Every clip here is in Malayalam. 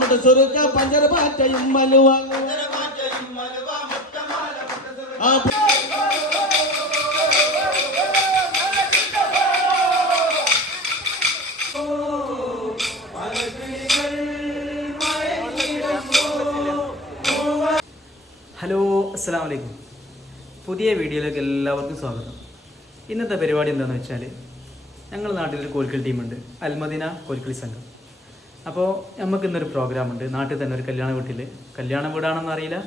മുട്ട സുറുക്ക പഞ്ചര പാറ്റയും മലുവ ഹലോ, അസ്സലാമു അലൈക്കും. പുതിയ വീഡിയോയിലേക്ക് എല്ലാവർക്കും സ്വാഗതം. ഇന്നത്തെ പരിപാടി എന്താണെന്ന് വെച്ചാൽ, ഞങ്ങളുടെ നാട്ടിലൊരു കോൽക്കളി ടീമുണ്ട്, അൽമദീന കോൽക്കളി സംഘം. അപ്പോൾ നമുക്ക് ഇന്നൊരു പ്രോഗ്രാമുണ്ട് നാട്ടിൽ തന്നെ, ഒരു കല്യാണ വീട്ടിൽ. കല്യാണ വീടാണെന്ന് അറിയില്ല,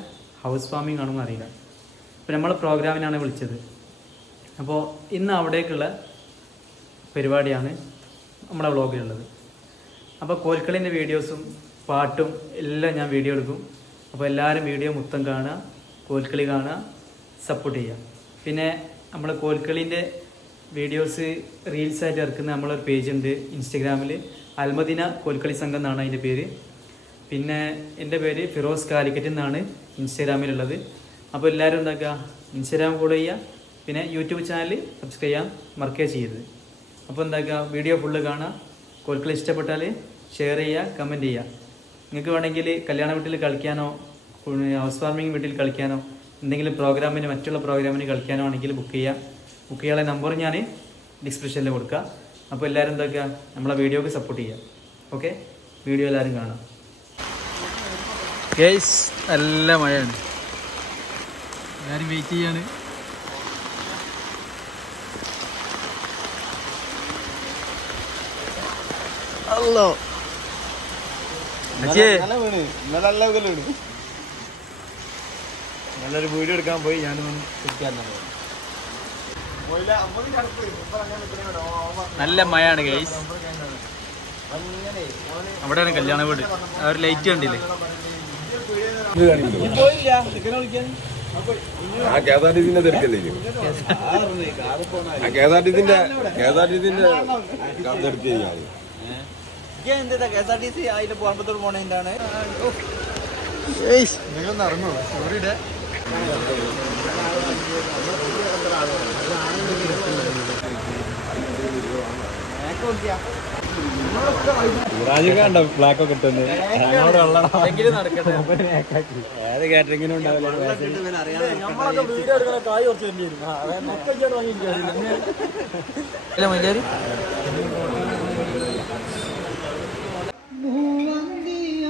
ഹൗസ് വാമിംഗ് ആണെന്ന് അറിയില്ല. അപ്പോൾ നമ്മൾ പ്രോഗ്രാമിനാണ് വിളിച്ചത്. അപ്പോൾ ഇന്ന് അവിടേക്കുള്ള പരിപാടിയാണ് നമ്മുടെ വ്ളോഗിലുള്ളത്. അപ്പോൾ കോൽക്കളീൻ്റെ വീഡിയോസും പാട്ടും എല്ലാം ഞാൻ വീഡിയോ എടുക്കും. അപ്പോൾ എല്ലാവരും വീഡിയോ മൊത്തം കാണുക, കോൽക്കളി കാണുക, സപ്പോർട്ട് ചെയ്യുക. പിന്നെ നമ്മൾ കോൽക്കളീൻ്റെ വീഡിയോസ് റീൽസായിട്ട് ഇറക്കുന്ന നമ്മളൊരു പേജുണ്ട് ഇൻസ്റ്റഗ്രാമിൽ, അൽമദീന കോൽക്കളി സംഘം എന്നാണ് അതിൻ്റെ പേര്. പിന്നെ എൻ്റെ പേര് ഫിറോസ് കാലിക്കറ്റ് എന്നാണ് ഇൻസ്റ്റഗ്രാമിലുള്ളത്. അപ്പോൾ എല്ലാവരും എന്താക്കുക, ഇൻസ്റ്റഗ്രാം ഫോളോ ചെയ്യുക, പിന്നെ യൂട്യൂബ് ചാനൽ സബ്സ്ക്രൈബ് ചെയ്യാൻ മറക്കുകയും ചെയ്യരുത്. അപ്പോൾ എന്താക്കുക, വീഡിയോ ഫുള്ള് കാണുക, കോൽക്കളി ഇഷ്ടപ്പെട്ടാൽ ഷെയർ ചെയ്യുക, കമൻറ്റ് ചെയ്യുക. നിങ്ങൾക്ക് വേണമെങ്കിൽ കല്യാണ വീട്ടിൽ കളിക്കാനോ ഹൗസ് വാർമിംഗ് വീട്ടിൽ കളിക്കാനോ എന്തെങ്കിലും പ്രോഗ്രാമിന്, മറ്റുള്ള പ്രോഗ്രാമിന് കളിക്കാനോ ആണെങ്കിൽ ബുക്ക് ചെയ്യാനുള്ള നമ്പർ ഞാൻ ഡിസ്ക്രിപ്ഷനിൽ കൊടുക്കുക. അപ്പോൾ എല്ലാവരും എന്താക്കുക, നമ്മളെ വീഡിയോക്ക് സപ്പോർട്ട് ചെയ്യുക. ഓക്കെ, വീഡിയോ എല്ലാവരും കാണാം. ഗൈസ്, നല്ല മഴയാണ്, എല്ലാവരും വെയിറ്റ് ചെയ്യാണ്. അല്ലോ നല്ലൊരു വീഡിയോ എടുക്കാൻ പോയി, ഞാനൊന്നും നല്ല മഴയാണ് ഗൈസ്. അവിടെയാണ് കല്യാണ വീട്. ആ ഒരു ലൈറ്റ് കണ്ടില്ലേ? KSRTC തിരക്കല്ലേ, KSRTC അതിന്റെ കോയമ്പത്തൂർ പോണേന്റാണ്. നിങ്ങൾ നടന്നു സ്റ്റോറിയുടെ ഫ്ലാക്കൊക്കെ ഇട്ടുന്നത് ഏത് കാറ്ററിങ്ങിനും ഉണ്ടാവില്ല.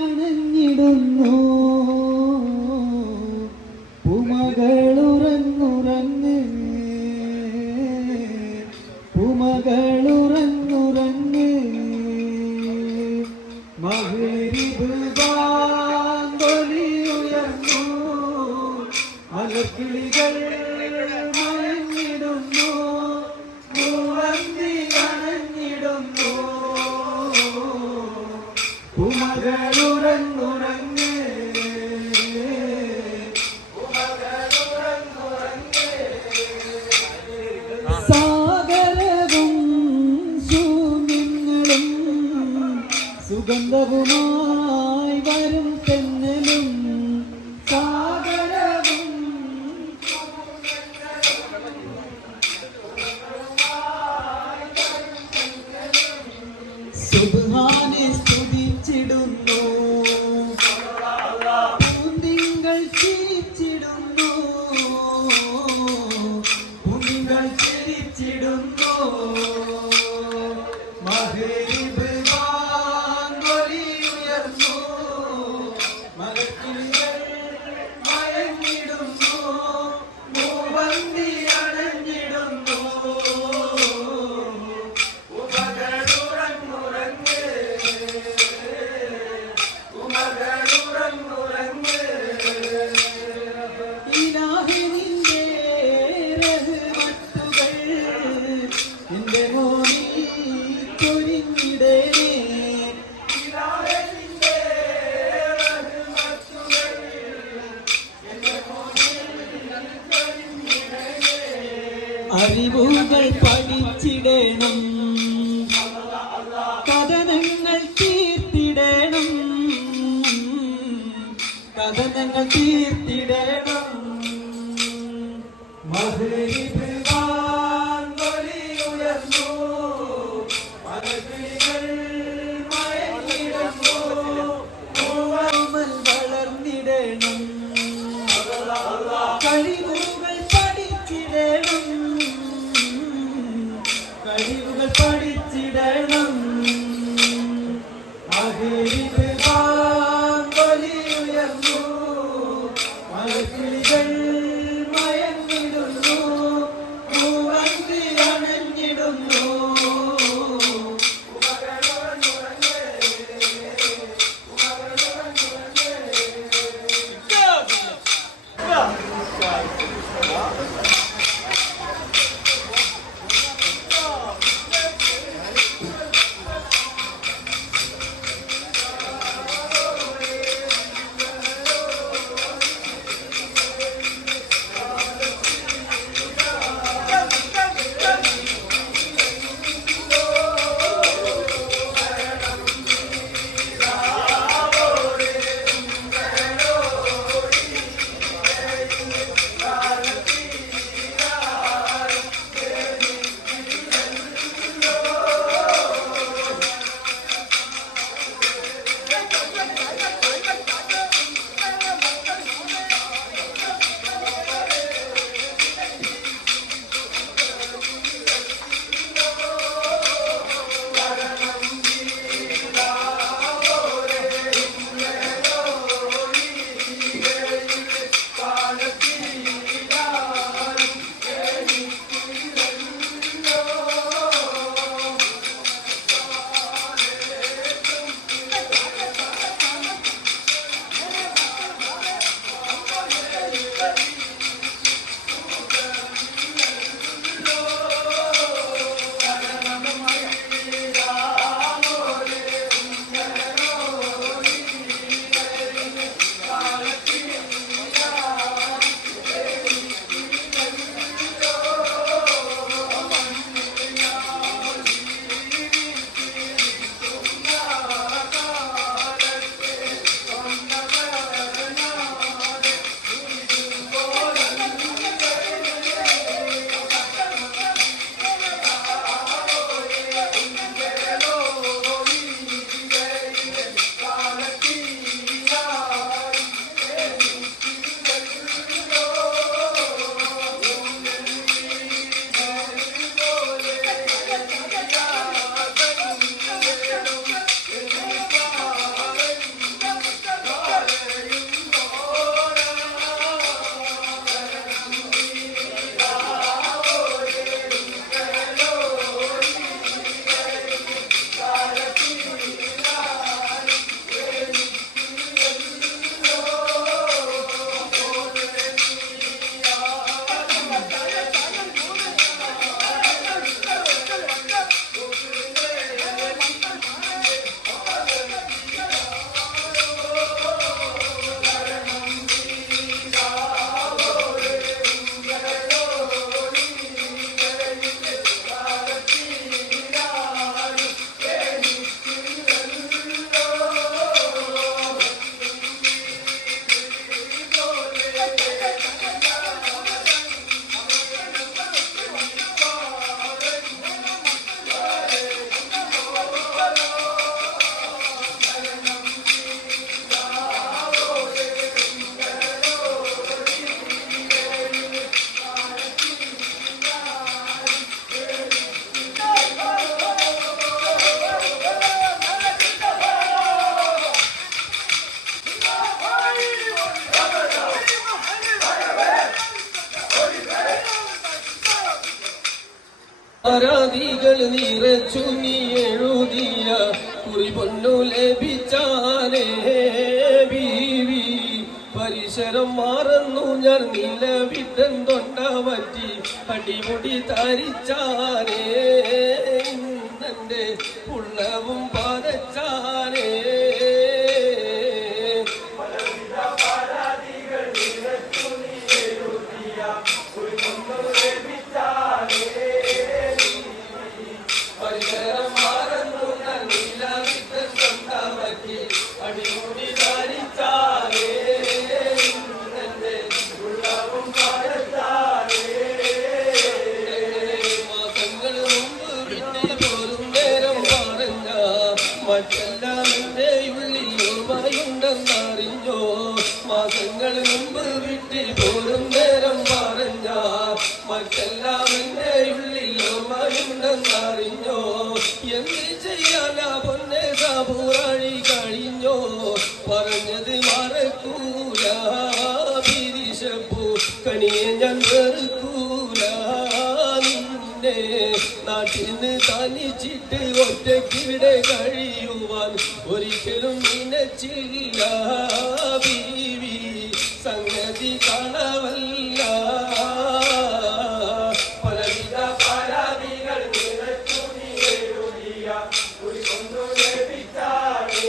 അണഞ്ഞിടുന്നു പൂമകളുറങ്ങുറങ്ങ്, പൂമകളുറങ്ങുറങ്ങ്, മഗ്‌രിബ് ബാങ്കൊലി ഉയർന്നു, മലർക്കിളികൾ മയങ്ങിടുന്നു, പൂവന്തി അണഞ്ഞിടുന്നു, പൂമകളുറങ്ങുറങ്ങ്. സാഗരവും ശൂന്യങ്ങളും സുഗന്ധവുമായി വരും തെന്നലും, സാഗരവും സുബ്ഹാനെ സ്തുതിച്ചിടുന്നു, പൂന്തിങ്കൾ ചിരിച്ചിടുന്നു, പൂന്തിങ്കൾ ചിരിച്ചിടുന്നു, മഗ്‌രിബ് ബാങ്കൊലി ഉയർന്നു, മലർക്കിളികൾ മയങ്ങിടുന്നു, മൂവന്തി അണഞ്ഞിടുന്നു, ഉമകളുറങ്ങുറങ്ങ്, ഉമകളുറങ്ങുറങ്ങ്. ഇലാഹിനിന്റെ റഹ്മത്തുകൾ എന്റെ മോനിൽ ചൊരിഞ്ഞിടണേ, ഇലാഹിനിന്റെ റഹ്മത്തുകൾ എന്റെ മോനിൽ ചൊരിഞ്ഞിടണേ. അറിവുകൾ പഠിച്ചിടണം, കഥനങ്ങൾ തീർത്തിടണം, കഥനങ്ങൾ തീർത്തിടണം, മഗ്‌രിബ് ബാങ്കൊലി ഉയർന്നു, മലർക്കിളികൾ മയങ്ങിടുന്നു, ആരാധികൾ നിറച്ചു നീ എഴുതിയ കുറി പൊന്നു ലഭിച്ചാനേ ബീവി പരിസരം മാറുന്നു ഞാൻ നിലവിട്ടൻ തൊണ്ട പറ്റി അടിമുടി തരിച്ചാനേ ഇന്നെന്റെ ഉള്ളവും പതച്ചാനേ മറ്റെല്ലാം എൻ്റെ ഉള്ളിൽ ഓർമ്മയുണ്ടെന്നറിഞ്ഞോ മാസങ്ങൾ മുമ്പ് വിട്ടി പോലും നേരം പറഞ്ഞ മറ്റെല്ലാം എൻ്റെ ഉള്ളിൽ ഓർമ്മയുണ്ടെന്നറിഞ്ഞോ എന്ത് ചെയ്യാനാ പൊന്നെ സാപൂറാഴി കഴിഞ്ഞോ പറഞ്ഞത് മറക്കൂല പിരിശപ്പൂ കണിയെ ഞാൻ വെറുക്കൂല നിന്നെ നാട്ടിന് തനിച്ചിട്ട് ഒറ്റയ്ക്കിവിടെ കഴിയുവാൻ ഒരിക്കലും നിനച്ചില്ല ബീവി സംഗതി കാണവല്ല പലവിധ പരാതികൾ നിറച്ചു നീ എഴുതിയ ഒരു കൊന്നു ലഭിച്ചാലേ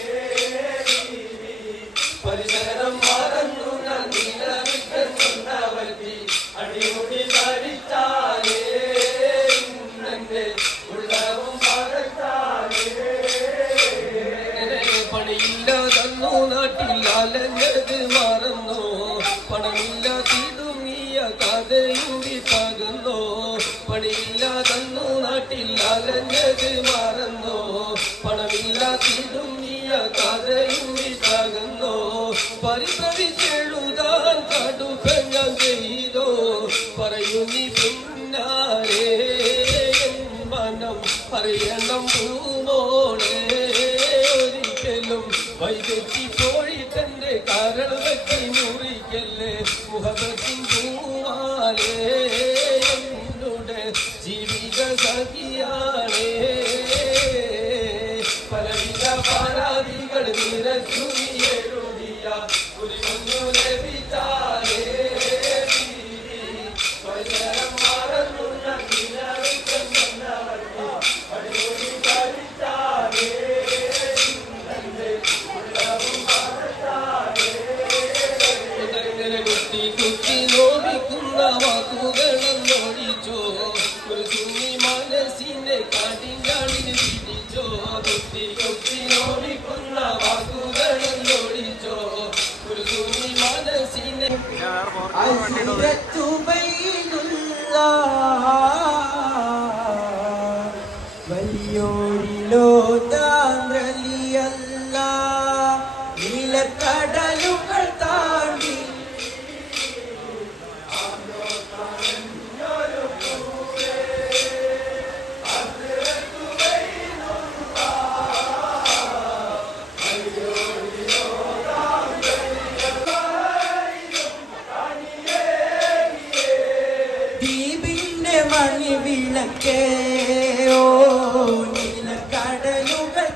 പരിസരം മറന്നു ഞാൻ നിലവിട്ടുന്നവറ്റി അടിമുടി ധരിച്ചാലേ പണിയില്ലാതന്നു നാട്ടിൽ അലഞ്ഞത് മറന്നോ പണമില്ല തിടുങ്ങിയ കഥയൂടി പകന്നോ പണിയില്ലാതന്നു നാട്ടിൽ അലഞ്ഞത് മറന്നോ പണമില്ല തിടുങ്ങിയ കഥയൂടി പകന്നോ പരിഭവിച്ചെഴുതാൻ കടുപ്പം ഞാൻ ചെയ്തോ പറയൂ നീ പിന്നാരേ മനം അറിയണം പൂമോളെ ഒരിക്കലും വൈതെറ്റി പോയിട്ടെന്റെ കരൾ വെട്ടി മുറിക്കല്ലേ മുഹബത്തിൻ പൂവാലേ എന്നുടെ ജീവിത സഖിയാണേ പലവിധ പരാതികൾ നിറച്ചു നീ എഴുതിയ ഒരു കുഞ്ഞു ലഭിച്ചാലേ പരിസരം മറന്നു കുത്തി നോവിക്കുന്ന വാക്കുകളൊന്നൊഴിച്ചോ ഒരു തുണി മനസ്സിന്റെ കാട്ടിൻ്റെളിന് പിടിച്ചോ കുത്തി നോവിക്കുന്ന വാക്കുകളൊന്നൊഴിച്ചോ ഒരു തുണി മനസ്സിനെ വലിയോരിലോ താന്ത്രലിയല്ല നീലക്കടലുകൾ താണ്ടി ദീപിന്റെ മണിവിളക്കേ ഓ നീലക്കടലുകൾ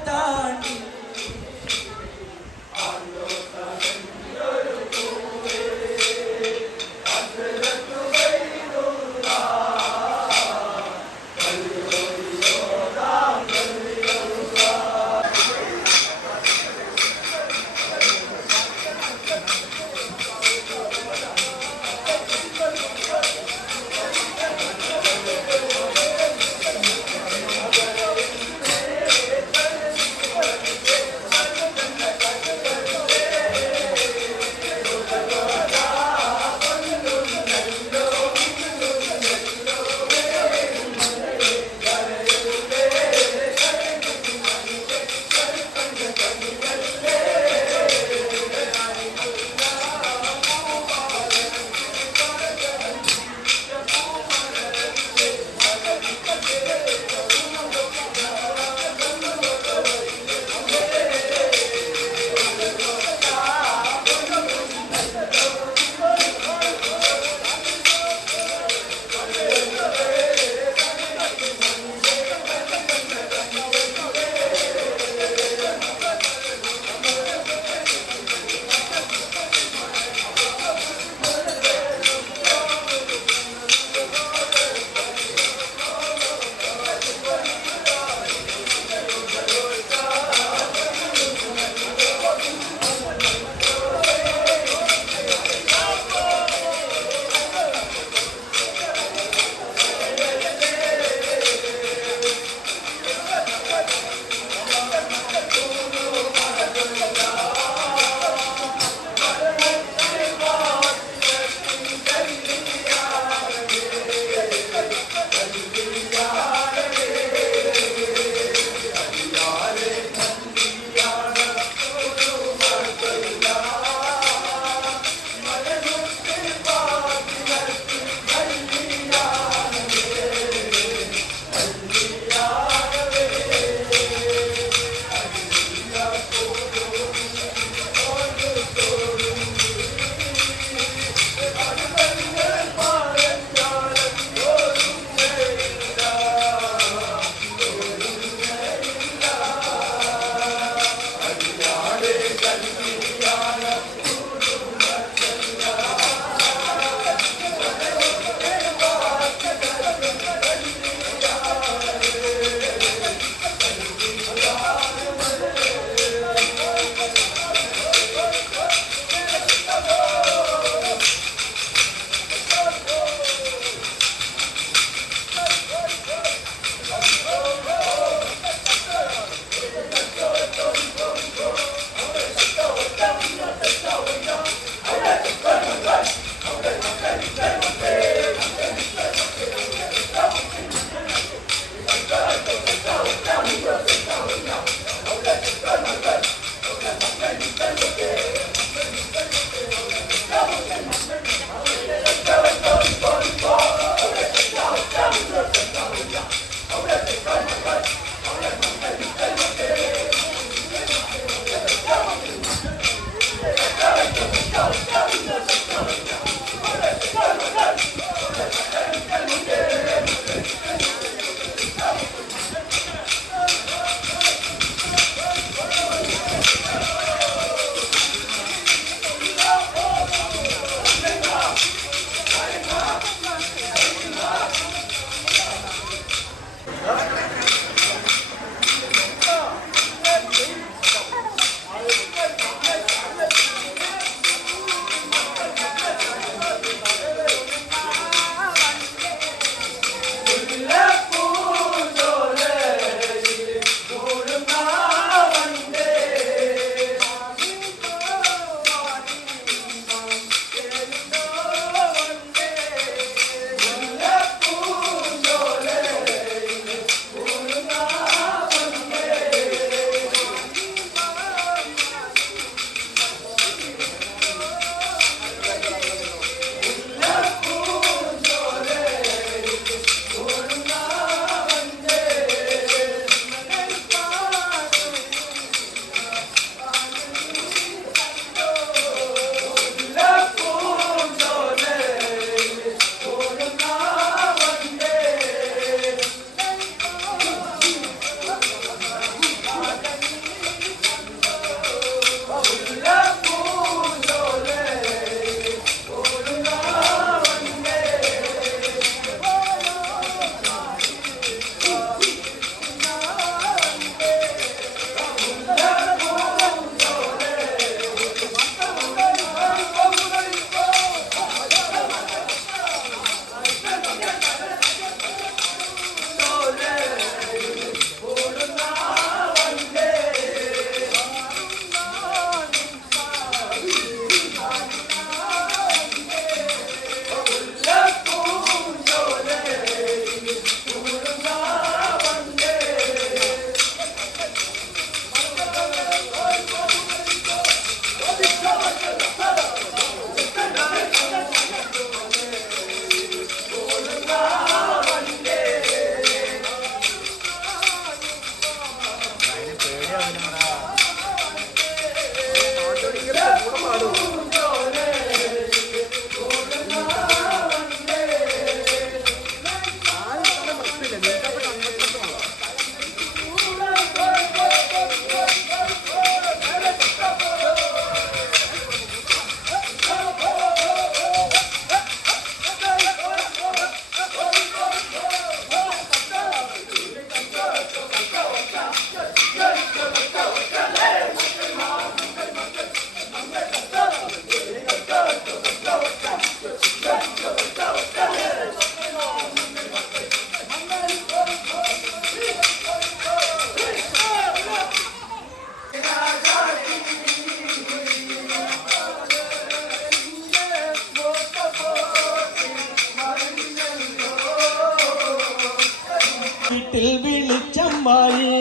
വീട്ടിൽ വിളിച്ചമ്മായി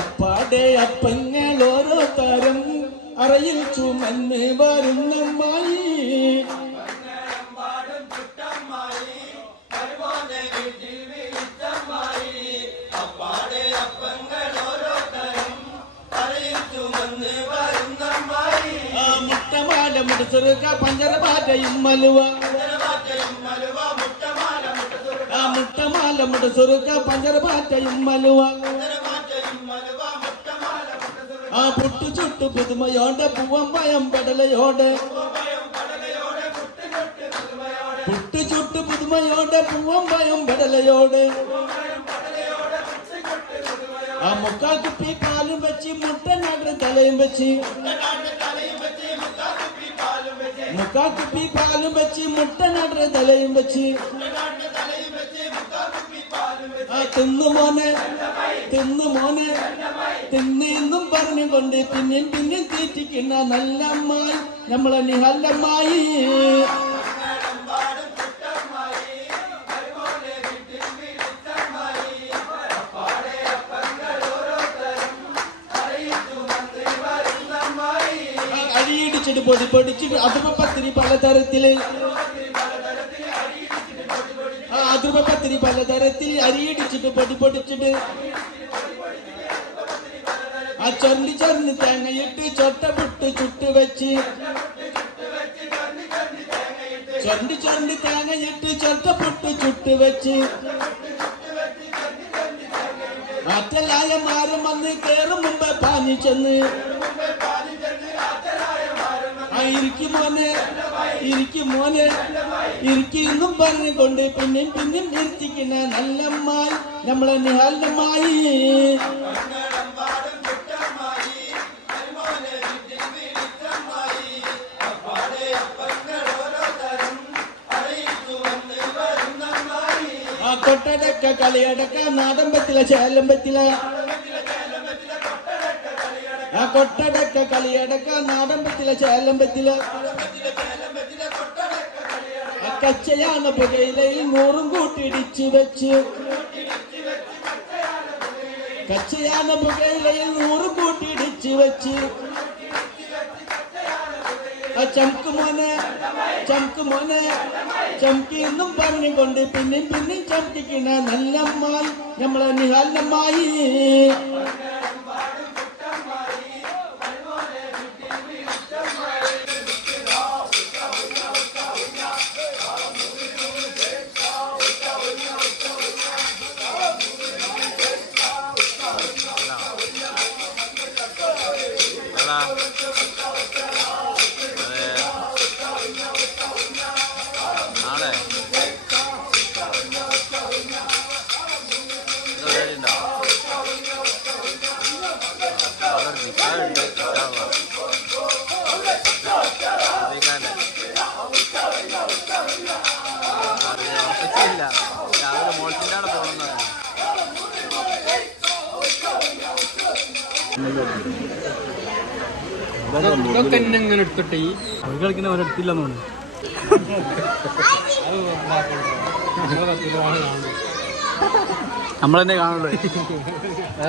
അപ്പാടെ അപ്പങ്ങൾ ഓരോ തരം അറയിൽ ചുമന്ന് വരുന്നമ്മായി മുട്ടമാല മുടിച്ചെറുക്ക പഞ്ചര പാറ്റയും മലുവ മുട്ടമാല മുടിച്ചെറുക്ക പഞ്ചര പാറ്റയും മലുവ പുട്ടു ചുട്ടു പുതുമയോടെ പൂവമ്പയം പെടലയോടെ പുട്ടു ചുട്ടു പുതുമയോടെ പൂവമ്പയം പെടലയോടെ മുക്കാക്കുപ്പി പാലും വെച്ച് മുട്ടനാട്ട് തലയും വെച്ച് മുക്കാക്കുപ്പി പാലും വെച്ച് മുട്ടനാട്ട് തലയും വെച്ച് തിന്നു മോനെ തിന്നെന്നും പറഞ്ഞുകൊണ്ട് പിന്നെയും തീറ്റിക്കുന്ന നല്ല അമ്മായി നമ്മളെ നിഹല്ലമ്മായി അരിയിടിച്ചിട്ട് പൊടിച്ചിട്ട് അതുപത്തിരി പലതരത്തില് അതുപത്തിരി പലതരത്തിൽ അരിയിടിച്ചിട്ട് പൊടിച്ചിട്ട് ചൊരണ്ടി തേങ്ങയിട്ട് ചൊട്ടപുട്ട് ചുട്ട് വെച്ച് ചൊരണ്ടി തേങ്ങയിട്ട് ചൊട്ടപുട്ട് ചുട്ട് വെച്ച് ആറ്റലായ മാരം വന്ന് കേറും മുമ്പ് പാഞ്ഞു ചെന്ന് ഇരിക്കും പറഞ്ഞുകൊണ്ട് പിന്നെയും നിർത്തിക്കുന്ന നല്ലമ്മായി നമ്മളെ നിഹാലമ്മായി കൊട്ടടക്ക കളിയടക്ക നാടൻ പറ്റില്ല ചേലം പറ്റില്ല കൊട്ടടക്ക കളിയടക്ക നാടൻ പറ്റില്ല ചേലം പറ്റില്ല കച്ചയാണ് പുകയിലയിൽ 100 കൂട്ടിടിച്ച് വെച്ച് കച്ചയാണ് പുകയിലയിൽ 100 കൂട്ടിടിച്ച് വെച്ച് ചമുക്ക് മോനെ ചമുക്കിന്നും പറഞ്ഞുകൊണ്ട് പിന്നെയും ചമുക്കിക്കണ നല്ലമ്മായി നമ്മളെ നിഹാലമ്മായി ഇതൊക്കെ എന്നെ ഇങ്ങനെ എടുത്തിട്ട് ഈ കളിക്കുന്ന ഒരെടുത്തില്ലെന്ന് തോന്നുന്നു. നമ്മളെന്നെ കാണുള്ളൂ.